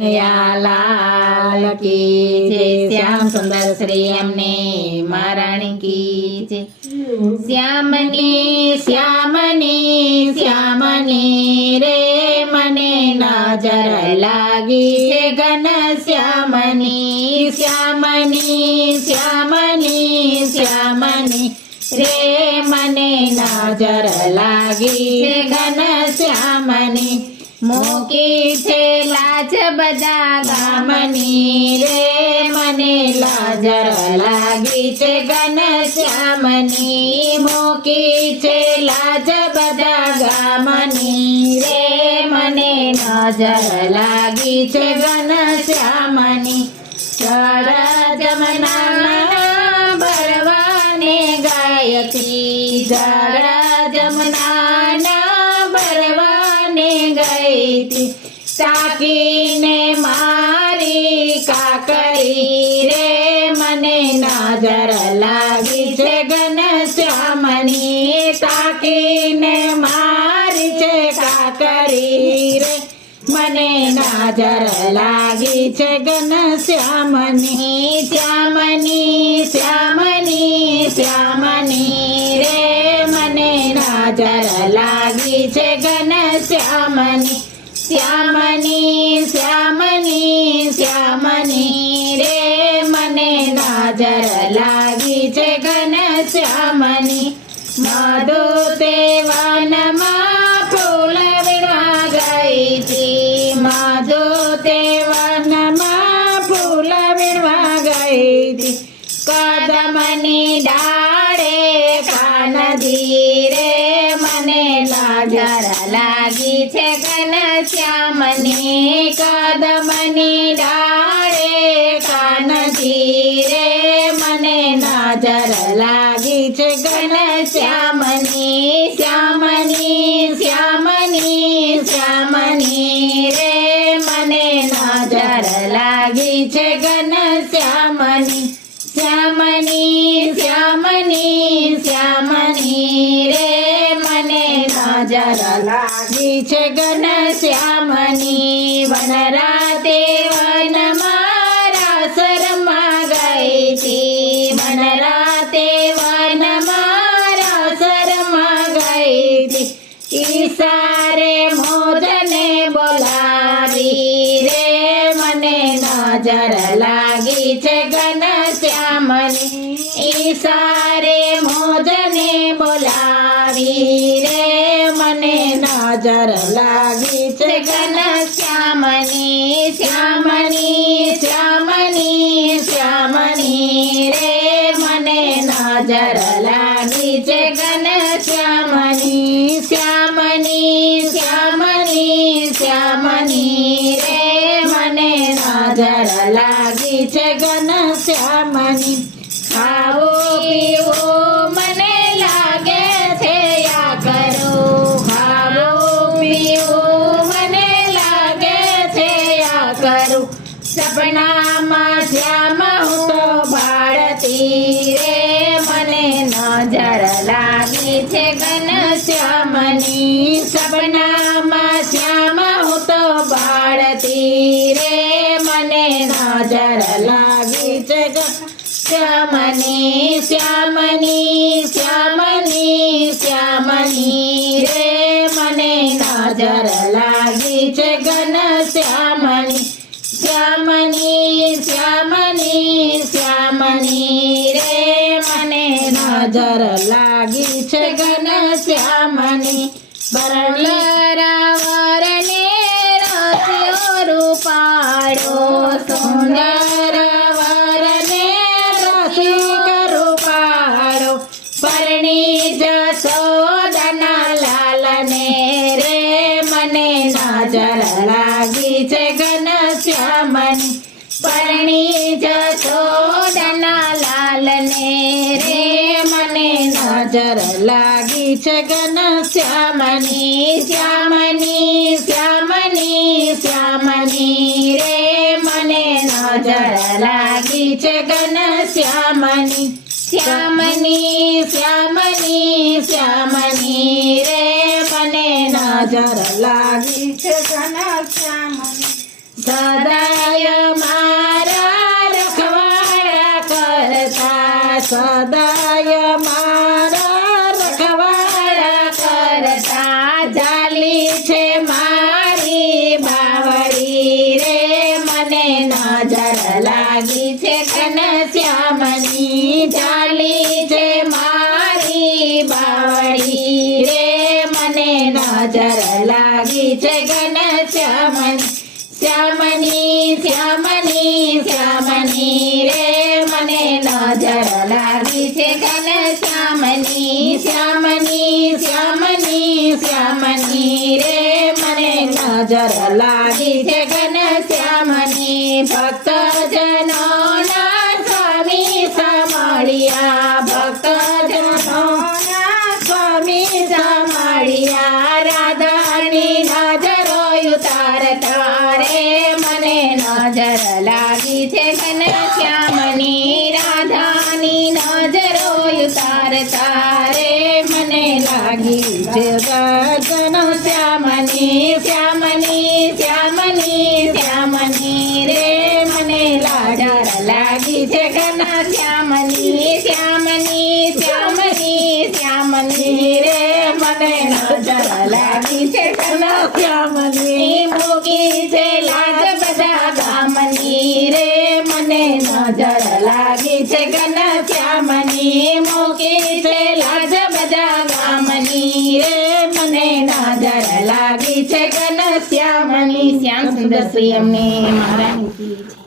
લાલ કી જય શ્યામ સુંદર શ્રી એમને મહારાણી કી જય શ્યામની શ્યામની શ્યામની રે મને નજર લાગી છે ઘન શ્યામની શ્યામની શ્યામની શ્યામની રે મને નજર લાગી છે ઘન શ્યામની મૂકી છે લાજ બધા ગામની રે મને લાજર લાગી છે ઘન શ્યામની મૂકી છે લાજ બધા ગામની રે મને નજર લાગી છે ઘન શ્યામની જળ જમના ભરવાને ગાયત્રી જળ જમના તાકીને મારી કાકરી રે મને નજર લાગી છે ઘન શ્યામની તાકીને મારી છે કાકરી રે મને નજર લાગી છે ઘન શ્યામની શ્યામની શ્યામની શ્યામની રે મને નજર લાગી છે ઘન શ્યામની શ્યામની શ્યામની શ્યામની રે મને નજર લાગી છે ઘન શ્યામની મધુ તે વનમાં ફૂલ વીણવા ગઈ હતી મધુ તે વનમાં ફૂલ વીણવા ગઈ હતી કદમની ડાળે કાનજી રે મને નજર લાગી છે ઘન શ્યામની કદમની ડાળે કાનજી રે મને નજર લાગી છે ઘન શ્યામની શ્યામની શ્યામની શ્યામની રે મને નજર લાગી છે ઘન શ્યામની શ્યામની શ્યામની શ્યામની રે મને નજર લાગી છે ઘન શ્યામની વનરાતે વનમાં રાસરમાં ગઈ હતી વનરાતે વનમાં રાસરમાં ગઈ હતી ઈશારે મોજને બોલાવી રે મને નજર લાગી છે ઘન શ્યામની ઈશારે મોજને બોલાવી રે મને નજર લાગી છે ઘન શ્યામની શ્યામની શ્યામની શ્યામની રે મને નજર લાગી છે ઘન શ્યામની શ્યામની શ્યામની શ્યામની રે મને નજર લાગી છે ઘન શ્યામની ખાવો પીવો મને લાગે છે યા કરો ખાવો પીવો મને લાગે છે યા કરું સપનામાં શ્યામ હું તો બાળતી રે મને નજર લાગી છે ઘન શ્યામની સપનામાં શ્યામ હું તો બાળતી રે મને નજર લાગી છે શ્યામની શ્યામની શ્યામની શ્યામની રે મને નજર લાગી છે ઘન શ્યામની શ્યામની શ્યામની શ્યામની રે મને નજર લાગી છે ઘન શ્યામની બરણરાવરને રસ્યો રૂપાળો સુંદર વરને રસિક રૂપાળો પરણી જશોદના લાલને રે મને નજર લાગી છે ઘન શ્યામની પરણી જશોદના લાલને રે મને નજર લાગી છે ઘન શ્યામની શ્યામની શ્યામની શ્યામની રે મને નજર લાગી છે ઘન શ્યામની શ્યામની શ્યામની શ્યામની રે મને નજર લાગી છે ઘન શ્યામની સદાય મારા રખવાડા કરતા સદાય મારા રખવાડા કરતા જાલી છે મારી બાવળી રે મને નજર લાગી છે ઘનશ્યામની જાલી છે મારી બાવળી રે મને નજર લાગી છે ઘનશ્યામની શ્યામની શ્યામની શ્યામની રે મને નજર લાગી છે ઘનશ્યામની શ્યામની શ્યામની શ્યામની રે મને નજર લાગી છે ઘનશ્યામની ભક્તજનોના સ્વામી સમળિયા ભક્તજનોના સ્વામી સમળિયા રાધાની નજરો ઉતારતા રે મને નજર લાગી છે ઘનશ્યામની રાધાની નજરો ઉતારતા રે મને લાગી છે ઘનશ્યામની શ્યામની શ્યામની શ્યામની રે મને નજર લાગી છે ઘનશ્યામની શ્યામની શ્યામની શ્યામની રે મને નજર લાગી છે ઘનશ્યામની મૂકી છે લાજ બધા ગામની રે મને નજર લાગી છે ઘનશ્યામની મૂકી છે લાજ બધા ગામની રે મને નજર લાગી છે ઘનશ્યામની શ્યામ સુંદર શ્રી અમને મહારાણી કી જય.